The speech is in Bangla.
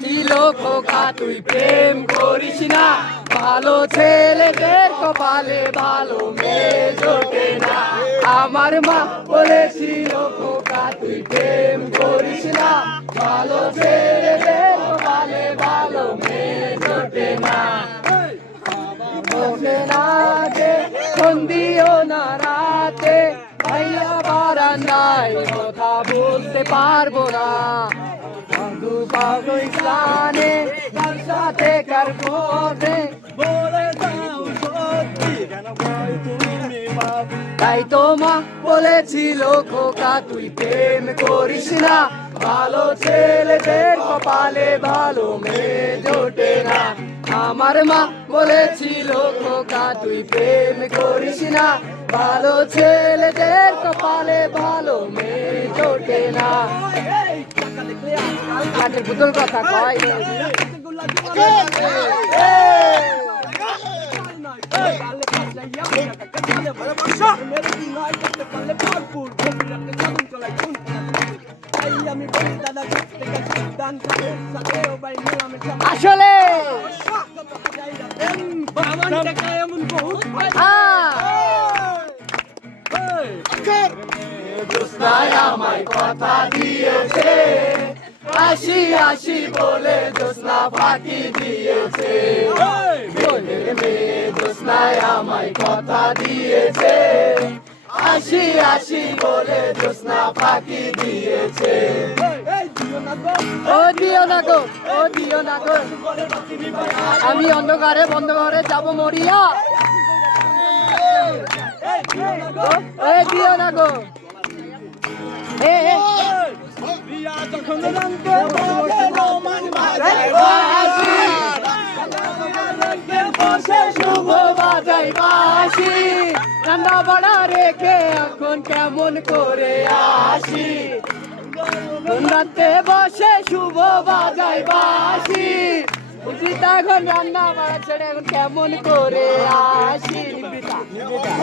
ছিল খোকা তুই প্রেম করিস না। ভালো ছেলেদের কপালে ভালো মেয়ে জোটে না। আমার মা বলেছিল খোকা তুই প্রেম করিস না। ভালো ছেলেদের কপালে ভালো মেয়ে জোটে না। ওকে না যে ফোন দিও না রাতে ভাইয়া বারান্দায় কথা বলতে পারব না। পাগল গানে তার সাথে কার কেন তাই তো মা বলেছিল, খোকা, তুই প্রেম করিস না। ভালো ছেলেদের কপালে ভালো মেয়ে জোটে না। আমার মা বলেছিল, খোকা, তুই প্রেম করিস না। ভালো ছেলেদের কপালে ভালো মেয়ে জোটে না। কাঠের পুতুল কথা কয় আসলে এমন বহুত হ্যাঁ আমায় কথা দিয়েছে আসি আসি বলে জোসনা ফাঁকি দিয়েছে। মেয়ে জোসনায় আমায় কথা দিয়েছে। আসি আসি বলে জোসনা ফাঁকি দিয়েছে। ও দিও না গো ও দিও না গো। আমি অন্ধকারে বন্ধ ঘরে যাব মরিয়া। এই দিও না গো। এ রান্না বাড়া রেখে এখন কেমন করে আসি? রাতে বসে শুভ বাজাই বাসি উচিতা এখন রান্না বাড়া ছেড়ে এখন কেমন করে আসি? নিবিতা, নিবিতা।